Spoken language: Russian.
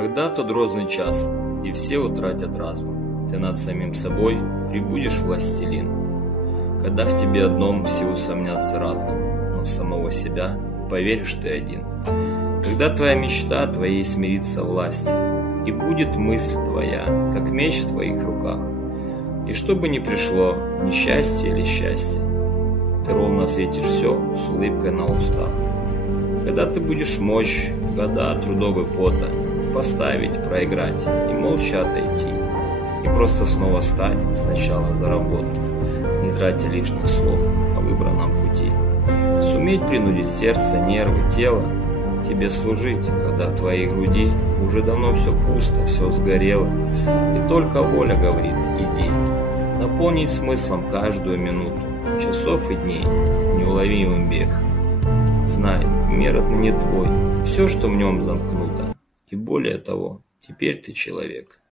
Когда тот грозный час, где все утратят разум, ты над самим собой прибудешь властелин. Когда в тебе одном все усомнятся разом, но в самого себя поверишь ты один. Когда твоя мечта твоей смирится власти, и будет мысль твоя, как меч в твоих руках. И что бы ни пришло, несчастье или счастье, ты ровно светишь все с улыбкой на устах. Когда ты будешь мочь года трудов и пота поставить, проиграть и молча отойти, и просто снова стать сначала за работу, не тратя лишних слов о выбранном пути. Суметь принудить сердце, нервы, тело тебе служить, когда в твоей груди уже давно все пусто, все сгорело, и только воля говорит «иди». Наполнить смыслом каждую минуту, часов и дней, неуловимый бег. Знай, мир отныне твой, все, что в нем замкнуто, и более того, теперь ты человек.